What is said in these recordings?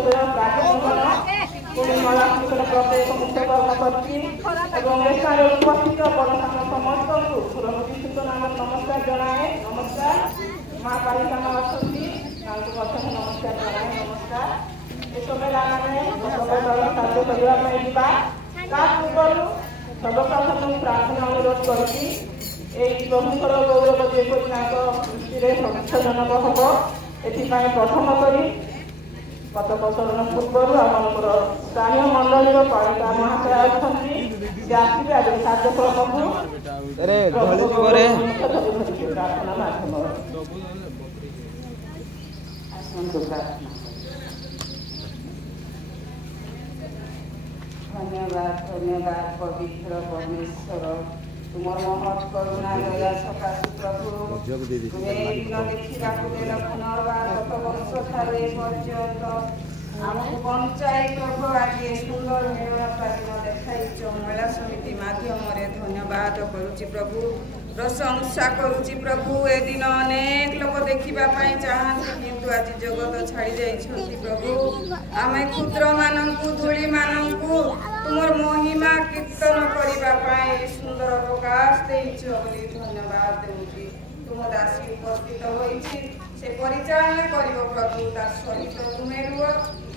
ପରିଷଦର ପ୍ରାଙ୍ଗଣ ପୁଣି ମହିଳାଙ୍କର ପ୍ରତ୍ୟେକ ମୁଖ୍ୟ କର୍ମକର୍ତ୍ରୀ ଏବଂ ଏଠାରେ ଉପସ୍ଥିତ ବଡ଼ସାନ ସମସ୍ତଙ୍କୁ ପ୍ରଭୁ ଯୀଶୁଙ୍କ ନାମରେ ନମସ୍କାର ଜଣାଏ। ନମସ୍କାର। ମା କାଳିକାମ ଅଛନ୍ତି ତାଙ୍କୁ ମଧ୍ୟ ନମସ୍କାର ଜଣାଏ। ନମସ୍କାର। ଏ ସମୟରେ ଆମେ କାର୍ଯ୍ୟ କରିବା ପାଇଁ ଯିବା। ତା ପୂର୍ବରୁ ସର୍ବପ୍ରଥମ ପ୍ରାର୍ଥନା ଅନୁରୋଧ କରୁଛି এই ପ୍ରଭୁଙ୍କର ଗୌରବ ଯେପରି ତାଙ୍କ ଦୃଷ୍ଟିରେ ସନ୍ତୋଷଜନକ ହେବ ଏଥିପାଇଁ ପ୍ରଥମ କରି ପତାକା ଉତ୍ତୋଳନ ପୂର୍ବରୁ ଆପଣଙ୍କର ସ୍ଥାନୀୟ ମଣ୍ଡଳୀର ପାଳିକା ମହାଶୟ ଅଛନ୍ତି ସେ ଆସିବେ ଆଜି କାର୍ଯ୍ୟକ୍ରମକୁ ପ୍ରାର୍ଥନା ମାଧ୍ୟମରେ ଆସନ୍ତୁ। ଧନ୍ୟବାଦ ଧନ୍ୟବାଦ ପବିତ୍ର ପରମେଶ୍ୱର ତୁମର ମହତ୍ କରୁଣା ଦୟା ସକାଶେ ପ୍ରଭୁ ତୁମେ ଏ ଦିନ ଦେଖିବାକୁ ଦେଲ ପୁନର୍ବାର ଗତ ବର୍ଷ ଠାରୁ ଏ ପର୍ଯ୍ୟନ୍ତ ଆମକୁ ବଞ୍ଚାଇ ପ୍ରଭୁ ଆଜି ଏ ସୁନ୍ଦର ମିଳନଟା ଦିନ ଦେଖାଇଛ। ମହିଳା ସମିତି ମାଧ୍ୟମରେ ଧନ୍ୟବାଦ କରୁଛି ପ୍ରଭୁ, ପ୍ରଶଂସା କରୁଛି ପ୍ରଭୁ। ଏ ଦିନ ଅନେକ ଲୋକ ଦେଖିବା ପାଇଁ ଚାହାନ୍ତି କିନ୍ତୁ ଆଜି ଜଗତ ଛାଡ଼ି ଯାଇଛନ୍ତି ପ୍ରଭୁ। ଆମେ କ୍ଷୁଦ୍ରମାନଙ୍କୁ ଧୂଳିମାନଙ୍କୁ ତୁମର ମହିମା କୀର୍ତ୍ତନ କରିବା ପାଇଁ ସୁନ୍ଦର ପ୍ରକାଶ ଦେଇଛ ବୋଲି ଧନ୍ୟବାଦ ଦେଉଛି। ତୁମ ଦାସୀ ଉପସ୍ଥିତ ହୋଇଛି ସେ ପରିଚାଳନା କରିବ ପ୍ରଭୁ, ତା ସହିତ ତୁମେ ରୁହ।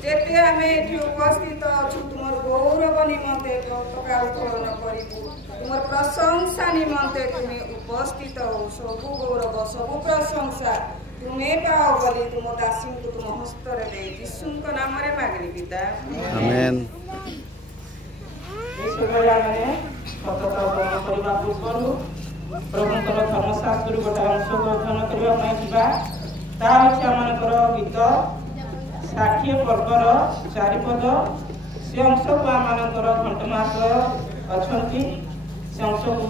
ଯେତେ ଆମେ ଏଠି ଉପସ୍ଥିତ ଅଛୁ ତୁମର ଗୌରବ ନିମନ୍ତେ ପତାକା ଉତ୍ତୋଳନ କରିବୁ, ତୁମର ପ୍ରଶଂସା ନିମନ୍ତେ ତୁମେ ଉପସ୍ଥିତ ହଉ। ସବୁ ଗୌରବ ସବୁ ପ୍ରଶଂସା ତୁମେ ପାଅ ବୋଲି ତୁମ ଦାସୀଙ୍କୁ ତୁମ ହସ୍ତରେ ଦେଇ ଯୀଶୁଙ୍କ ନାମରେ ମାଗିଲି ପିତା, ଆମେନ୍। এই সময় ଆମେ ପତାକା ଉତ୍ତୋଳନ କରିବା ପୂର୍ବରୁ ପ୍ରଭୁଙ୍କର ଧର୍ମଶାସ୍ତ୍ରରୁ ଗୋଟେ ଅଂଶକୁ ଅଧ୍ୟୟନ କରିବା ପାଇଁ ଯିବା। ତାହା ହେଉଛି ଆମମାନଙ୍କର ଗୀତ 60 ପର୍ବର 4 ପଦ। ସେ ଅଂଶକୁ ଆମମାନଙ୍କର ଘଣ୍ଟ ମହାଶୟ ଅଛନ୍ତି, ସେ ଅଂଶକୁ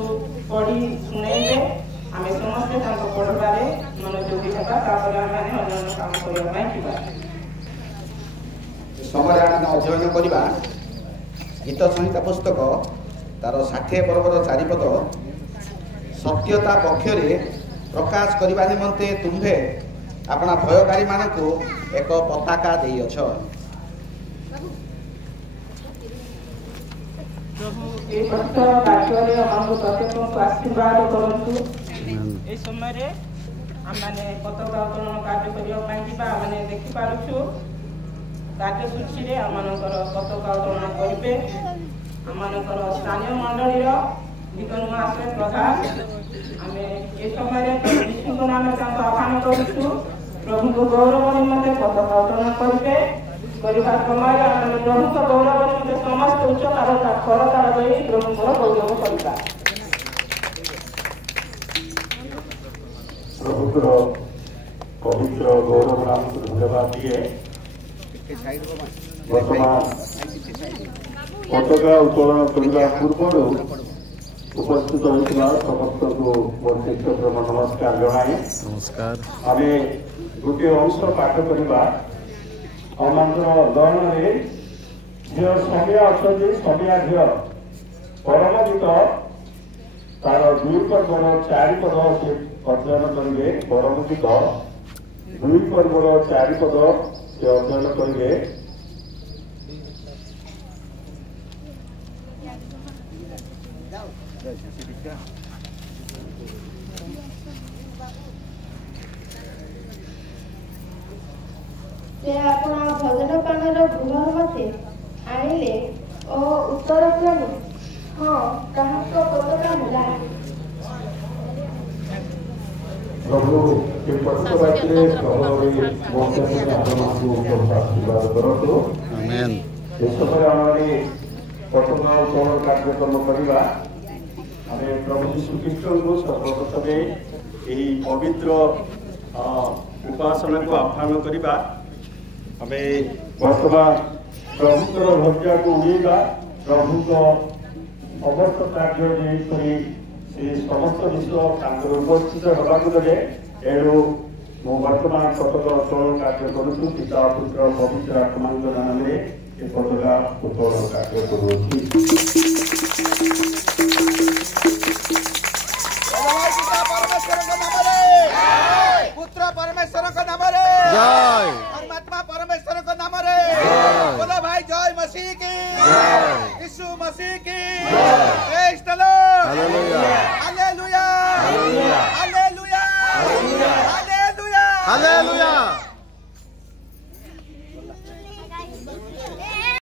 ପଢ଼ି ଶୁଣେଇବେ। ଆମେ ସମସ୍ତେ ତାଙ୍କ ପଢ଼ିବାରେ ମନୋଯୋଗୀ ହେବା, ତାପରେ ଆମେ ଅନ୍ୟାନ୍ୟ କାମ କରିବା ପାଇଁ ଯିବା। ସମୟରେ ଆମେ ଅଧ୍ୟୟନ କରିବା ଗୀତ ସଂହିତା ପୁସ୍ତକ ତାର 60 ପର୍ବର 4 ପଦ। ସତ୍ୟତା ପକ୍ଷରେ ପ୍ରକାଶ କରିବା ନିମନ୍ତେ ତୁମ୍ଭେ ଆପଣା ଭୟକାରୀମାନଙ୍କୁ ଏକ ପତାକା ଦେଇଅଛ। এই পবিত্র কার্যরে আমাকে প্রত্যেকଙ୍କୁ আশীর্বাদ କରନ୍ତୁ। এই ସମୟରେ ଆମେ ପତାକା ଉତ୍ତୋଳନ କାର୍ଯ୍ୟ କରିବା ପାଇଁ ଯିବା। ଆମେ ଦେଖିପାରୁଛୁ କାର୍ଯ୍ୟସୂଚୀରେ ଆମମାନଙ୍କର ପତାକା ଉତ୍ତୋଳନ କରିବେ ଆମମାନଙ୍କର ସ୍ଥାନୀୟ ମଣ୍ଡଳୀର ବିକନ ମହାଶୟ ପ୍ରଧାନ। ଆମେ ଏ ସମୟରେ ଯୀଶୁଙ୍କ ନାମରେ ତାଙ୍କୁ ଆହ୍ୱାନ କରୁଛୁ ପ୍ରଭୁଙ୍କ ଗୌରବ ନିମନ୍ତେ ପତାକା ଉତ୍ତୋଳନ କରିବେ। କରିବା ସମୟରେ ଆମେ ପ୍ରଭୁଙ୍କ ଗୌରବ ନିମନ୍ତେ ସମସ୍ତ ଉଚ୍ଚ କରତାଳ ଦେଇ ପ୍ରଭୁଙ୍କର ଗୌରବ କରିବା। ପ୍ରଭୁଙ୍କର ପବିତ୍ର ଗୌରବ ନାମକୁ ଧନ୍ୟବାଦ ଦିଏ। ବର୍ତ୍ତମାନ ପତାକା ଉତ୍ତୋଳନ କରିବା ପୂର୍ବରୁ ଉପସ୍ଥିତ ହୋଇଥିବା ସମସ୍ତଙ୍କୁ ମୋର ଶିକ୍ଷକ ନମସ୍କାର ଜଣାଏ। ନମସ୍କାର। ଆମେ ଗୋଟିଏ ଅଂଶ ପାଠ କରିବା। ଆମମାନଙ୍କର ଲୟନରେ ଝିଅ ସମିଆ ଅଛନ୍ତି, ସମିଆ ଝିଅ ପରମ ଗୀତ ତାର 2 ପର୍ବର 4 ପଦ ସେ ଅଧ୍ୟୟନ କରିବେ। ପରମ ଗୀତ 2 ପର୍ବର 4 ପଦ ସେ ଅଧ୍ୟୟନ କରିବେ। ସେ ଆପଣ ଭଜନ ପାଣର ଗୃହ ମତେ ଆଣିଲେ ଓ ଉତ୍ତର କ୍ରମେ ହଁ କାହାଙ୍କ ପତାକା ହେଲା। ପ୍ରଭୁ ଏ ପବିତ୍ର ରାତିରେ ସହରରେ ଆପଣଙ୍କୁ ଆଶୀର୍ବାଦ କରନ୍ତୁ। ଆମେନ୍। ଏ ସମୟରେ ଆମେ ପତାକା ଉତ୍ତୋଳନ କାର୍ଯ୍ୟକ୍ରମ କରିବା। ଆମେ ପ୍ରଭୁ ଯୀଶୁଖ୍ରୀଷ୍ଟଙ୍କୁ ସର୍ବପ୍ରଥମେ ଏହି ପବିତ୍ର ଉପାସନାକୁ ଆହ୍ୱାନ କରିବା। ଆମେ ବର୍ତ୍ତମାନ ପ୍ରଭୁଙ୍କର ଭକ୍ତିକୁ ଉଡ଼େଇବା। ପ୍ରଭୁଙ୍କ ସମସ୍ତ କାର୍ଯ୍ୟ ଯେପରି ସେ ସମସ୍ତ ବିଷୟ ତାଙ୍କର ଉପସ୍ଥିତ ହେବାକୁ ଦେବେ। ଏଣୁ ମୁଁ ବର୍ତ୍ତମାନ ପତାକା ଉତ୍ତୋଳନ କାର୍ଯ୍ୟ କରୁଛୁ। ପିତା ପୁତ୍ର ପବିତ୍ର ଆତ୍ମାଙ୍କ ନାମରେ ଏ ପତାକା ଉତ୍ତୋଳନ କାର୍ଯ୍ୟ କରୁଅଛି। ପୁତ୍ର ପରମେଶ୍ୱରଙ୍କ ନାମରେ ଜୟ, ପରମାତ୍ମା ପରମେଶ୍ୱରଙ୍କ ନାମରେ ଜୟ। मसीह की यीशु मसीह की praise the Lord hallelujah hallelujah hallelujah hallelujah hallelujah